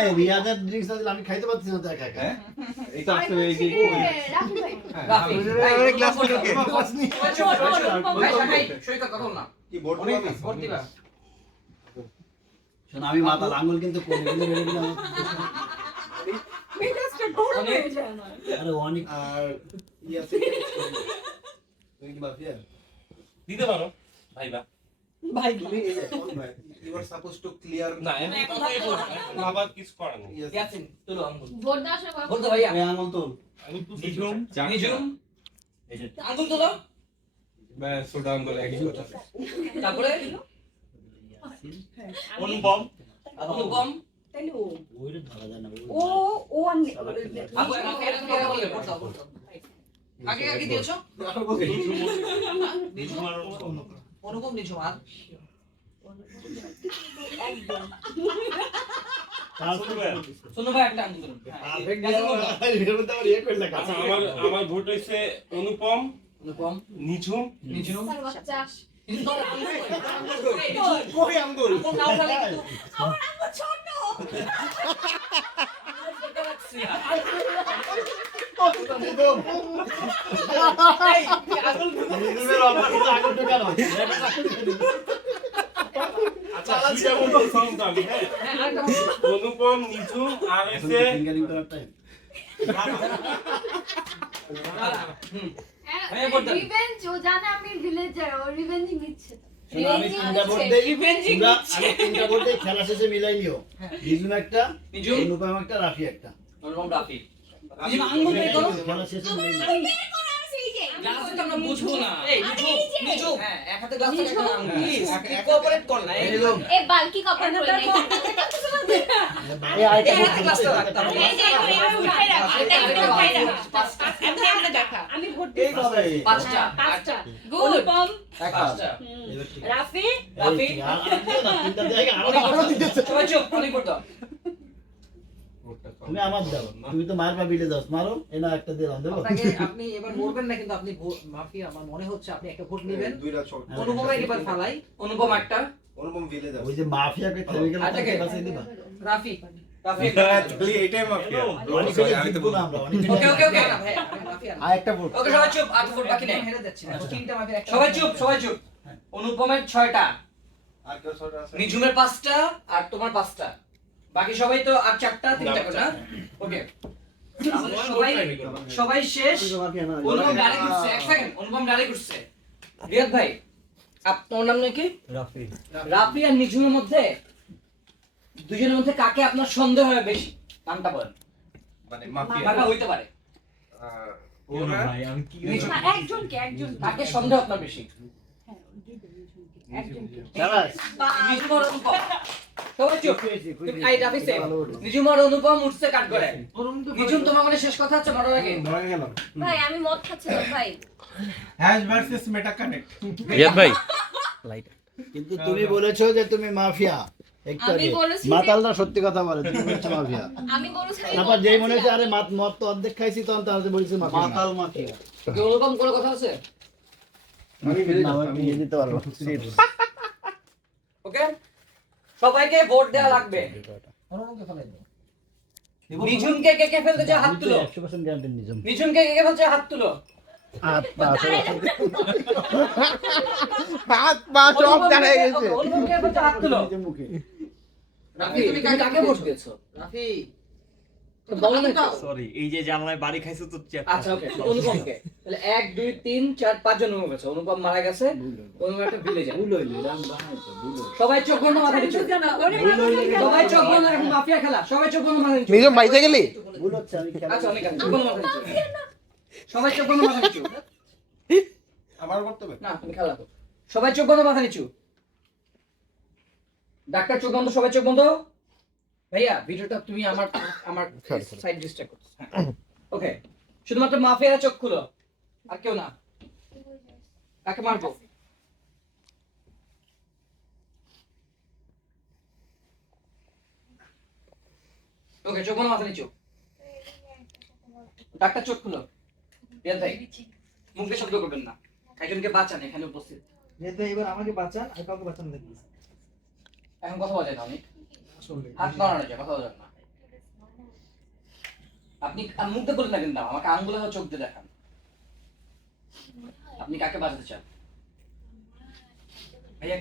এই রিয়াদের ড্রিঙ্কস দিলে আমি খাইতে পারতেছি না তো একা একা। এটা আছে এই যে রাফি ভাই রাফি আরে গ্লাস কে সৈকত কথা বল না কি বোর্ড ভোট দিবা শোনো আমি মাথার আঙ্গুল কিন্তু কোন দিকে মেরে দিলাম। মেজাজটা গরম হয়ে যায় আমার। আরে অনেক আর আছে তুমি কি মাফিয়া দিতে পারো ভাইবা ভাই তুমি এই যে কোন ভাই you are suppose to clear না আমি কথাই বলবো এখন আবার কিছু করার নেই ইয়াসিন তুলো আঙ্গুল ভোট দেওয়ার সময় ভোট দাও ভাইয়া এই আঙ্গুল তোল। আমি তো নিজুম এই যে আঙ্গুল তোলো ব্যাস সোডা আঙ্গুল একই কথা তারপরে অনুপম অনুপম তাইলে ও ওইটা ধরা যায় না। ও আমি আঙ্গুল এরা বলে ভোট দাও আগে আগে দিয়েছো নিজুম আর অনুপম নিঝুম আর একদম সোনু ভাই একটা আঙ্গুল ধরুন আচ্ছা আমার ভোট হইছে অনুপম অনুপম নিঝুম নিঝুম স্যার বাচ্চা কই আঙ্গুল ছোট আচ্ছা দুইটা ভোট দিছিলাম তো আমি হ্যাঁ অনুপম নিঝুম আর হইছে ফিঙ্গারিং করার টাইম। রিভেঞ্জ ও জানে আমি ভিলেজার ও রিভেঞ্জ নিচ্ছে শোনো আমি তিনটা ভোট দেই। তোমরা আমি তিনটা ভোট দেই, খেলা শেষে মিলাই নিও। নিজুম একটা, নিঝুম অনুপম একটা, রাফি একটা। অনুপম রাফি নিঝুম আঙ্গুল বের করো খেলা শেষে মিলাই নিও। গ্লাস তো আমরা বুঝবো না এই নিঝুম হ্যাঁ এক হাতে গ্লাস থাকে একটা আঙ্গুল প্লিজ কোঅপারেট কর না এই এ বালকি কাপড় পরে নাই এই আরেকটা ভোট একটা গ্লাসটা দিতে। রাখতাম এই যে আমি উঠাই রাখি এটা উঠাই রাখি আমি আমরা দেখা আমি ভোট দিই এইভাবে। পাঁচটা পাঁচটা অনুপম পাঁচটা এবার ঠিক আছে। রাফি রাফি এই, আর দিও না, তিনটা জায়গা আরো দিতেছে। সবাই চুপ অনেক ভোট দাও তুমি আমার দাও, তুমি তো মারবা বিলে দাও, মারো এনা একটা দিলাম দেবো। আপনাকে আপনি এবার মরবেন না কিন্তু আপনি মাফিয়া আমার মনে হচ্ছে আপনি একটা ভোট নেবেন দুইটা শট অনুপমের এবার ফালাই অনুপম একটা অনুপম ভিলে দাও ওই যে মাফিয়াকে কেমিক্যাল আচ্ছা, টাকে বাঁচিয়ে দিবা। রাফি রাফি খালি এইটাই মাফিয়া অনেক কিছু জিতবো না আমরা, অনেক কিছু ওকে ওকে ওকে না ভাই আমি মাফিয়া না। আর একটা ভোট। ওকে সবাই চুপ আট ভোট বাকি নেই হেরে যাচ্ছি না তিনটা মাফিয়া একটা সবাই চুপ সবাই চুপ অনুপমের 6টা আর কেউ শট আছে নিঝুমের 5টা আর তোমার 5টা বাকি সবাই তো আর 4টা 3টা করে না ওকে সবাই সবাই শেষ অনুপম ডাইরেক্ট উঠছে এক সেকেন্ড অনুপম ডাইরেক্ট উঠছে রিয়াদ ভাই আপনার নাম নাকি রাফি। রাফি আর নিঝুমের মধ্যে দুজনের মধ্যে কাকে আপনার সন্দেহ হয় বেশি নামটা বলেন মানে মাফিয়া কাকা হইতে পারে ওরা নিঝুম একজনকে কাকে সন্দেহ আপনার বেশি শাবাশ। নিঝুম আর অনুপম সবাই চুপ খুশি, খুশি। আই রাফি সে ভালো ওঠে। নিঝুম আর অনুপম উঠছে কাট করে নিঝুম তোমার মানে শেষ কথা আছে মরার আগে ধরে গেল ভাই আমি মদ খাচ্ছিলাম ভাই হ্যাশ ভার্সেস মেটা কানেক্ট রিয়াদ ভাই কিন্তু তুমি বলেছো যে তুমি মাফিয়া। একটু আমি আগে। বলেছি যে- মাতালরা সত্যি কথা বলে, তুমি বলছো মাফিয়া। আমি বলেছি আমি তারপর মদ যেই মনে হচ্ছে খাচ্ছিলাম। আরে মদ তো অর্ধেক খাইছি, তখন তাহলে বলছি মাফিয়া। মাতাল মাফিয়া। কি অনুপম কোনো কথা আছে আমি ভিলে না, দাও আমি নিয়ে নিতে পারবো। ওকে সবাইকে ভোট দেওয়া লাগবে অনুপমকে ফালাই দাও নিঝুমকে কে কে ফেলতে চায় হাত তুলো 100% গ্যারান্টি নিজম। নিঝুমকে কে কে ফেলতে চায় হাত তুলো হাত পা হাত পা সব দাঁড়িয়ে গেছে অনুপমকে কে ফেলতে হাত তুলো নিজে মুখে। রাফি তুমি কাকে ভোট দিয়েছো রাফি তো বলো না তো। সরি এই যে জানলায় বাড়ি খাইছো তো আচ্ছা ওকে অনুপমকে তাহলে 1 2 3 4 5 জন অনুপম গেছে অনুপম মারা গেছে অনুপম একটা ভিলে যায় ভুল হইলো, রাম বানাইছো, ভুল হইলো। সবাই চোখ বন্ধ মাথা নিচু সবাই চোখ বন্ধ এখন মাফিয়া খেলা সবাই চোখ বন্ধ মাথা নিচু নিজম বাইতে গেলি ভুল হচ্ছে, আমি খেলা- আচ্ছা অনেক আছে চোখ বন্ধ মাথা নিচু সবাই চোখ বন্ধ মাথা নিচু আমার করতে হবে না তুমি খেলা করো সবাই চোখ বন্ধ মাথা নিচু ডাক্তার চোখ বন্ধ সবাই চোখ বন্ধ ভাইয়া ভিডিওটা তুমি আমার সাইড ডিস্ট্রাক্ট করছো ওকে শুধুমাত্র মাফিয়ারা চোখ খুলো আর কেউ না কাকে মারবো ওকে চোখ বন্ধ মাথা নিচু ডাক্তার চোখ খুলো রিয়াদ ভাই মুখে শব্দ করবেন না একজনকে বাঁচান এখানে উপস্থিত যেতে এবার আমাকে বাঁচান আর কাউকে বাঁচান দেখি এখন কথা বলা যায় না অনেক আসলে হাত নাড়ানো যায় কথা বলা যায় না আপনি মুখ দিয়ে বলেন না কিন্তু আমাকে আঙ্গুলে চোখ দিয়ে দেখান। আপনি কাকে বাঁচাতে চান? ভাইয়া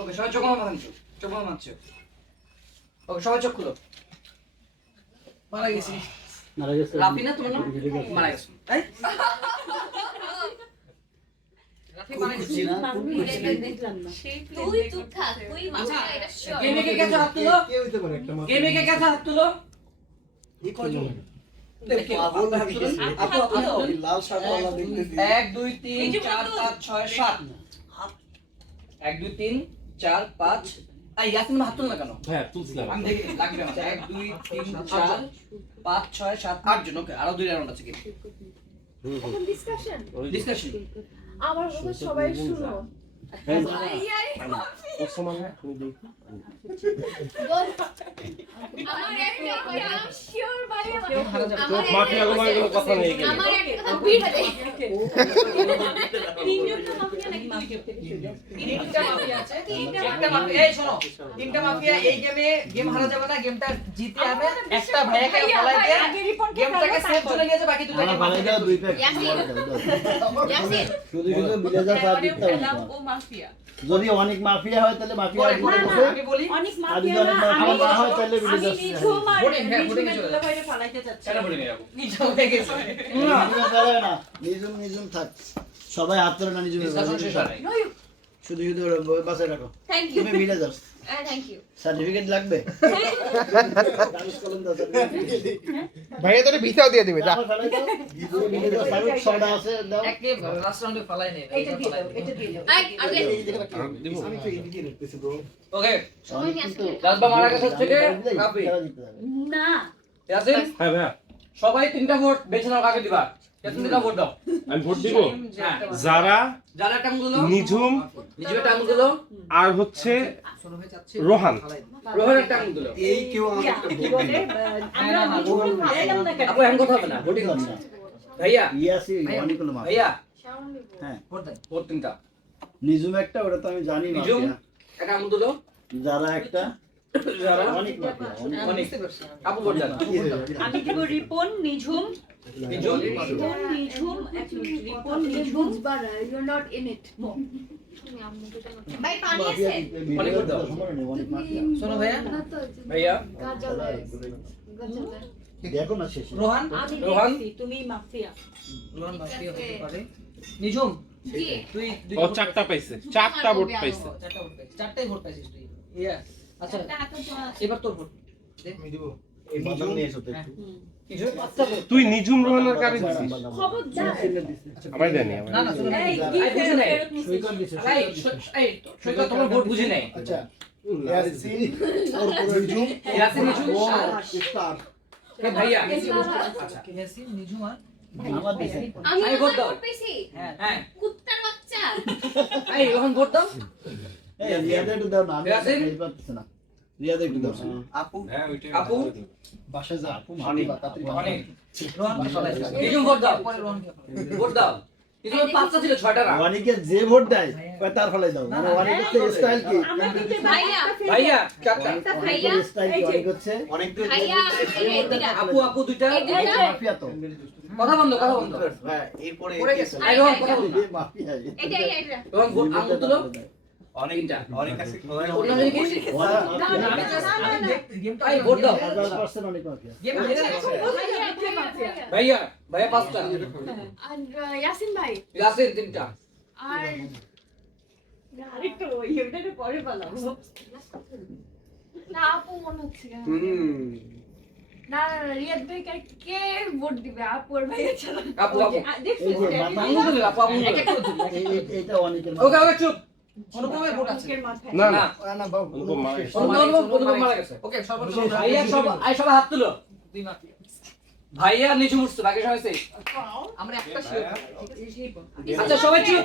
ওকে সবাই চোখ মারছেন, চোখ মারছে। ওকে সবাই চোখ খুলো। মারা গেছি। রাফি না তোমার নাম? মারা গেছে। এই রাফি মারা গেছে। তুই চুপ থাক, তুই মাথা এটা শিওর। গেমে কে কাছে হাত তুলো? কে হইতে পারে একটা মাফিয়া? গেমে কে কাছে হাত তুলো? এই কয়জন? দেখি, পাগল হাত নাকি? তুলুন। আপু হাত তুলুন। লাল শার্টওয়ালা দেখতেছি। 1 2 3 4 5 6 7 1 2 3 4 5 আই ইয়াসমিন হাত তুল না কেন? হ্যাঁ তুলছিলাম আমি দেখি লাগবে না 1 2 3 4 5 6 7 8 জন। ওকে আরো 2 রাউন্ড আছে কি এখন ডিসকাশন। ডিসকাশন। আমার কথা সবাই শুনো। আমার একটা কথা শিওর ভাই, আমার মাফিয়া গুলো এগুলো কথা নেই এখানে। আমার একটা কথা বিট দে। তিনজনটা মাফিয়া নাকি মাফিয়া থেকে শুরু? তিনটা মাফিয়া আছে। একটা মাফিয়া। এই শোনো, তিনটা মাফিয়া এই গেম হারা যাবে না। গেমটা জিতে হবে একটা ভাইয়াকে ফলাই দিয়ে গেমটাকে সেভ চলে গেছে, বাকি দুটো আমার ভালো দাও দুই প্যাক ইয়াসিন। ইয়াসিন শুধু শুধু মিলে যা সার দিতে হবে না। ও মাফিয়া। যদি অনেক মাফিয়া হয় তাহলে মাফিয়া পরে দিতে পরে বসে আমি বলি অনেক আর যদি মাফিয়া অনেক না, মাফিয়া না হয় তাহলে মিলে আমি যাচ্ছে নিঝুম আর ভোটিং, হ্যাঁ, ভোটিং নিঝুমের চলে দুলাভাইরে ফালাইতে চাচ্ছি। সেটা বলি না নিচে হয়ে গেছে না নিজুম নিজুম থাক সবাই হাত ধরে না নিজুম ডিসকাশন শেষ হয় নাই। শুধু শুধু বাসায় রাখো থ্যাংক ইউ। তুমি মিলে যাও থ্যাংক ইউ। সার্টিফিকেট লাগবে কাগজ কলম দাও ভাইয়া তোরে ভিসাও দিয়ে দিবে যা। আমার ফেলাই দাও মিলে যাও সার্টিফিকেট সদা আছে দাও একে লাস্ট রাউন্ডে ফলাই নেই। এটা দিয়ে দাও, এটা দিয়ে দাও। আই আর আমি তো এদিকে দেখতেছি ব্রো। ওকে সময় নিয়ে আসতে। রাজবা মারা গেছে থেকে কাপি না, ইয়াসিন হ্যাঁ ভাইয়া সবাই তিনটা ভোট বেছে নাও, কাকে দিবা? ইয়াসিন তিনটা ভোট দাও। আমি ভোট দিব হ্যাঁ যারা যারা টাম গুলো নিঝুম নিজে টাম গুলো আর হচ্ছে শোনো ভাই চাচ্ছি রোহান। রোহনের টাম গুলো এই কেউ আমাকে ইয়া, একটা কি ভোট বলে, দিবে। আমরা নিঝুম ফালাইলাম না কেন? আপু এখন কথা হবে না, ভোটিং হচ্ছে। ভাইয়া ইয়াসি অনেক কোনো মাফিয়া ভাইয়া হ্যাঁ ভোট দেন। ভোট তিনটা। নিজুম একটা ওটা তো আমি জানি নিঝুম মাফিয়া একটা আম দিলো, যারা একটা যারা অনেক মাফিয়া অনেক অনেক বুঝতে পারছি। আপু ভোট দেন। আমি দিব রিপন, নিঝুম, নিঝুম রিপন, নিঝুম, এক minute, Ripon, Nijhum. You are not in it. ভাই পানি আছে? অনেক মাফিয়া শোনো ভাইয়া, ভাইয়া গাজলে। গাজলে। দেখো না শেষে রোহান আমি রোহান? দেখছি তুমি মাফিয়া। রোহান মাফিয়া হতে পারে। নিঝুম জি। তুই দুই ও চারটা পাইছে, চারটা ভোট পাইছে। চারটা ভোট পাইছিস, চারটাই ভোট পাইছিস তুই। ইয়া আচ্ছা এবার তোর ভোট আমি দিব। এই বাদাম নিয়ে এসো তো হ্যাঁ। কিছু পাঁচটা ভোট। তুই নিঝুম রোহানের কারে দিছিস? খবরদার। আমার জানি না না শোনো এই কি আই বুঝি নাই। ফেরত নিছিস? সৈকত দিছে এই এই সৈকত তোমার ভোট বুঝি নাই। আচ্ছা ইয়াসিন और निझुम ইয়াসিন নিঝুম আর स्टार এ ভাইয়া আচ্ছা ইয়াসিন নিঝুম আর আমার দিছে আমি আমি ভোট দাও। ভোট পেয়েছি। হ্যাঁ হ্যাঁ কুত্তার বাচ্চা। এই রোহন ভোট দাও। এই রিয়াদে একটু দাও না আমি ইয়াসিন? বুঝতে পারতেছি না রিয়াদে একটু দাও আপু আপু বাসায় যা আপু মানি তাড়াতাড়ি অনেক রোহান নিঝুম ভোট দাও। পরে রোহানকে ফেলো। ভোট দাও। কিন্তু পাঁচটা ছিল, ছয়টা না। ওয়ানিকে যে ভোট দেয় কয় তার ফলাই দাও মানে ওয়ানিকে স্টাইল কি আমরা দিতে ভাইয়া, ভাইয়া চারটা। ভাইয়া, স্টাইল কি অনেক হচ্ছে অনেক ভাইয়া, এই দুইটা। আপু আপু দুইটা। এই দুইটা। মাফিয়া তো কথা বন্ধ, কথা বন্ধ। হ্যাঁ এরপরে পড়ে গেছে। এই রোহন কথা বন্ধ। এই মাফিয়া এটা এটা। রোহন ভোট আঙুল তুলো। অনেকটা অনেক আছে ওর নাম জানি কি? গেমটা এই ভোট দাও। 1000% অনেক মাফিয়া গেম হেরে গেছে। ভাইয়া ভাইয়া পাঁচটা। আর ইয়াসিন ভাই ইয়াসিন তিনটা। আর আরেকটু ওইটা পরে বলাবো। না আপু মনে হচ্ছে কেন? না রিয়াদ ভাই কে ভোট দিবে আপুর ভাইয়া ছাড়া। আপু আপু দেখছিস? এই যে মাথা আঙুল তুলে আপু আঙুল এক এক তুলে। করে দিবি। এইটা অনেকের ওকে ওকে চুপ। অনুপমের ভোট আছে। অনেকের মাথায়। না না না না বাবু অনুপম মারা গেছে। অনুপম মারা গেছে। ওকে সর্বোচ্চ ভাইয়া সবাই হাত তুলো। দুই মাফিয়া। ভাইয়া নিচু উঠছে, বাকি সবাই সেই। আমরা একটা শিওর। আচ্ছা সবাই চুপ,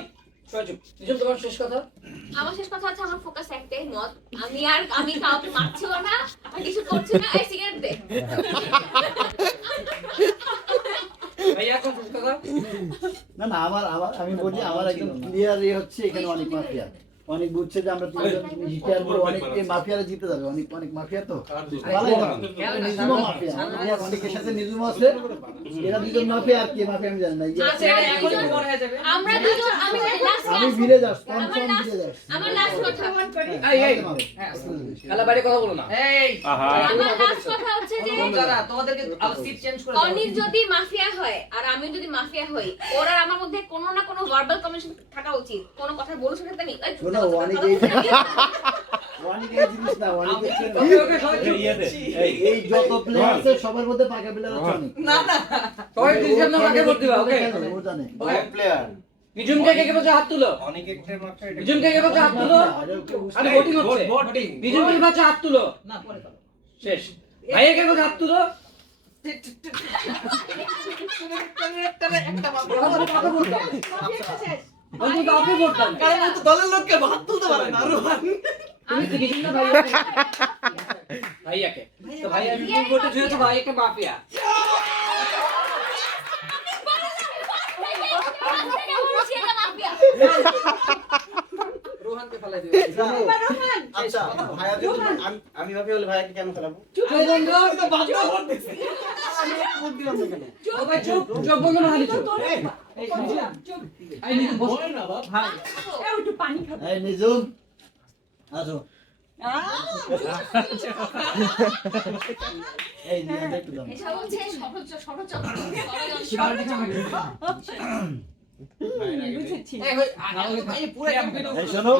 সবাই চুপ। নিচু তোমার শেষ কথা। আমার শেষ কথা হচ্ছে আমার ফোকাস একটাই মত। আমি কাউকে মারছিও না আর কিছু করছি না। এই সিগারেট দে। ভাইয়া কোন শেষ কথা? না না আমার আমি বলি আমার একদম ক্লিয়ার হচ্ছে এখানে অনেক মাফিয়া অনেক বুঝছে যে আমরা তিনজন জিতে আসবো, অনেক মাফিয়ারা জিতে যাবে, অনেক অনেক মাফিয়া তো ভালোই না। নিজুমও মাফিয়া, অনেকের সাথে নিজুম আছে, এরা দুজন মাফিয়া আর কে মাফিয়া আমি জানি না। এই যে আচ্ছা, এটা এখন প্রমাণ হয়ে যাবে। আমরা দুজন আমি আমি ভিড়ে যাস, কনফার্ম ভিড়ে যাস। আমার লাস্ট কথা এই হ্যাঁ খেলা বাইরে কথা বলো না। এই আহা আমার লাস্ট কথা হচ্ছে যে বন্ধুরা তোমাদেরকে আবার সিট চেঞ্জ করে দাও। অনিক যদি মাফিয়া হয় আর আমি যদি মাফিয়া হই, ওরা আমার মধ্যে কোনো না কোনো ভার্বাল কমিউনিকেশন থাকা উচিত। কোনো কথা বলছ না তুমি এই শোনো, অনেক এই জিনিস না, অনেক ওকে ওকে সবাই চুপ। এই যত প্লেয়ার আছে সবার মধ্যে পাকা প্লেয়ার আছে অনেক। না না সবাই ডিসিশন নাও, আগে ভোট দিবা। ওকে ও জানে। ওকে প্লেয়ার নিজুম কে কে বলছে হাত তুলো। অনেক একটা মাত্র এটা নিজুম কে কে বলছে হাত তুলো। আরে ভোটিং হচ্ছে, ভোটিং। নিজুম কে বলছে হাত তুলো। না পরে করো। শেষ। ভাইয়া কে বলছে হাত তুলো। একটা মাত্র কথা বলতাম। বন্ধু তো আপনি ভোট দেন, কারণ ও তো দলের লোককে হাত তুলতে পারে না। তুমি তো নিজুম না ভাইয়া। ভাইয়াকে তো ভাইয়া নিজুম ভোটে দিয়েছে, ভাইয়াকে মাফিয়া। রোহানকে ফেলাই দিও। আচ্ছা ভাইয়া যদি আমি ভাবি হলে ভাইয়াকে কেন খেলাবো? চুপ হয়ে যান গো, তো বাধ্য ভোট দিছে। ভোট দিলাম না কেন? সবাই চুপ, চুপ বন্ধ না হালি চুপ। এই চুপ। এই নিজুম বস। ভাই একটু পানি খাবো। এই নিজুম আসো। এই নিয়ে একটু দাও। এসব হচ্ছে ষড়যন্ত্র। বুঝেছি। এই ভাই পুরো এই শোনো